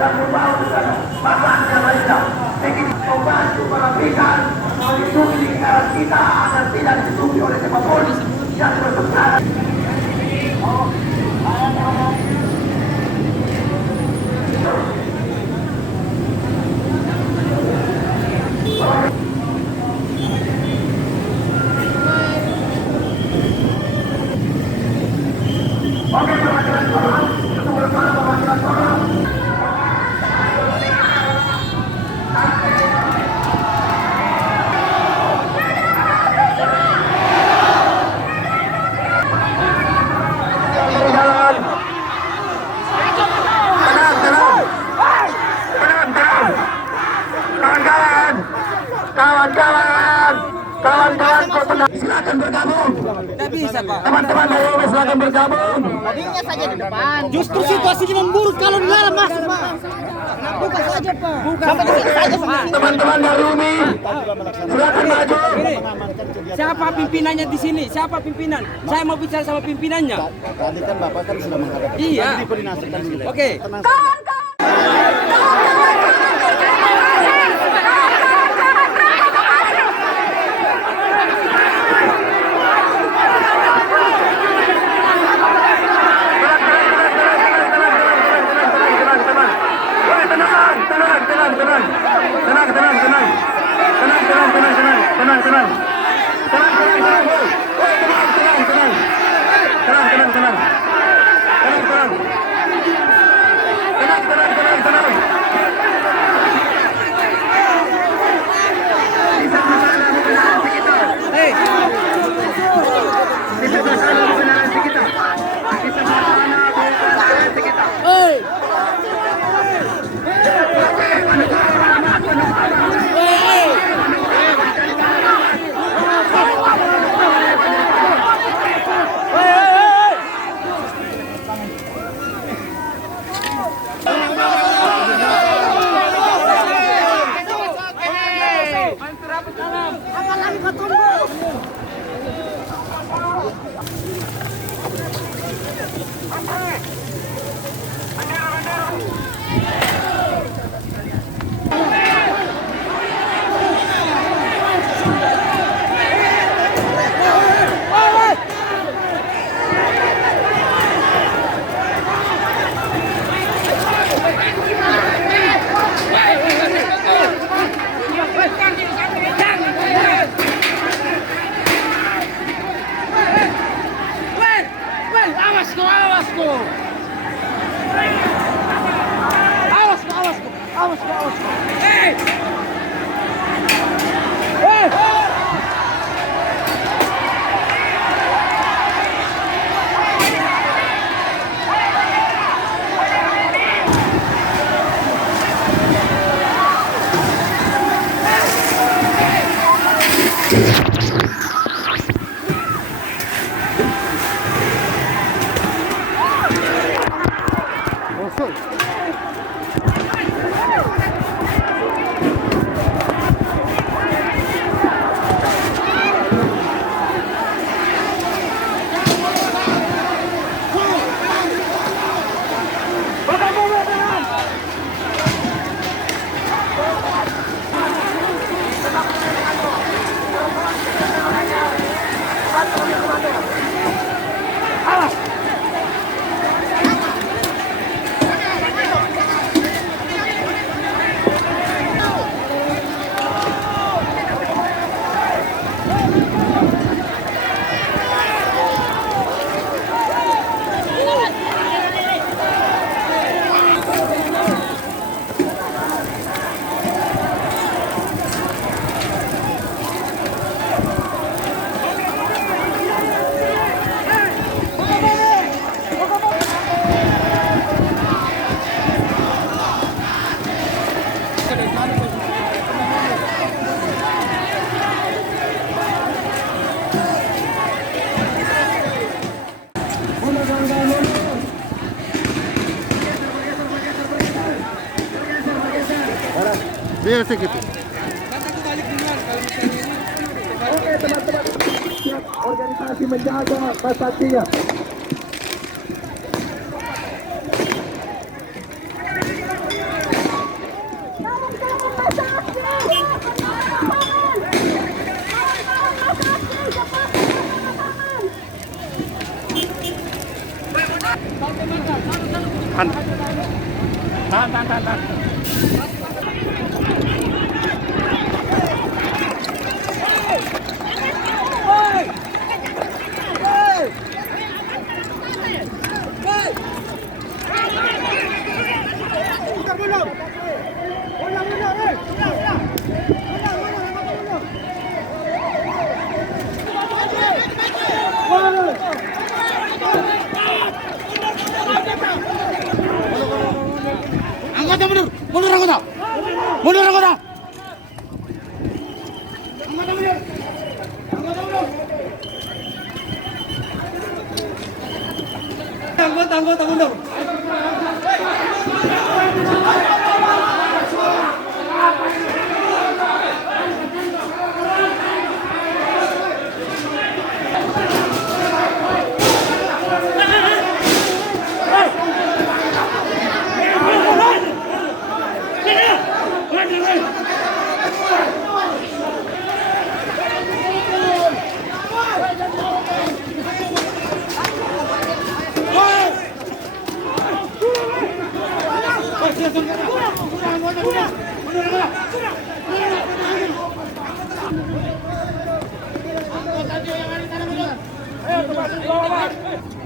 sedang membawa masaknya mereka. Ingin membantu merapikan, melindungi lingkaran kita agar tidak ditutupi oleh siapapun yang bertentangan. Oke, perwakilan tolong, untuk bersama perwakilan tolong. Kawan-kawan, kau tenang, silakan bergabung. Tidak bisa, Pak. Teman-teman dari UMS silakan bergabung. Tadinya saja di depan. Justru situasinya memburuk kalau di dalam masuk, Pak. Buka saja, Pak. Sampai di sini saja, Pak. Teman-teman dari UMI, silakan maju. Ini, siapa pimpinannya di sini? Siapa pimpinan? Saya mau bicara sama pimpinannya. Tadi kan Bapak kan sudah menghadap. Iya. Tadi dikoordinasikan dulu. Oke. Tenang. Biar sedikit. Oke teman-teman, siap organisasi menjaga prestasinya. Tahan. Anggota mundur anggota. Mundur anggota. Anggota mundur. Ayo,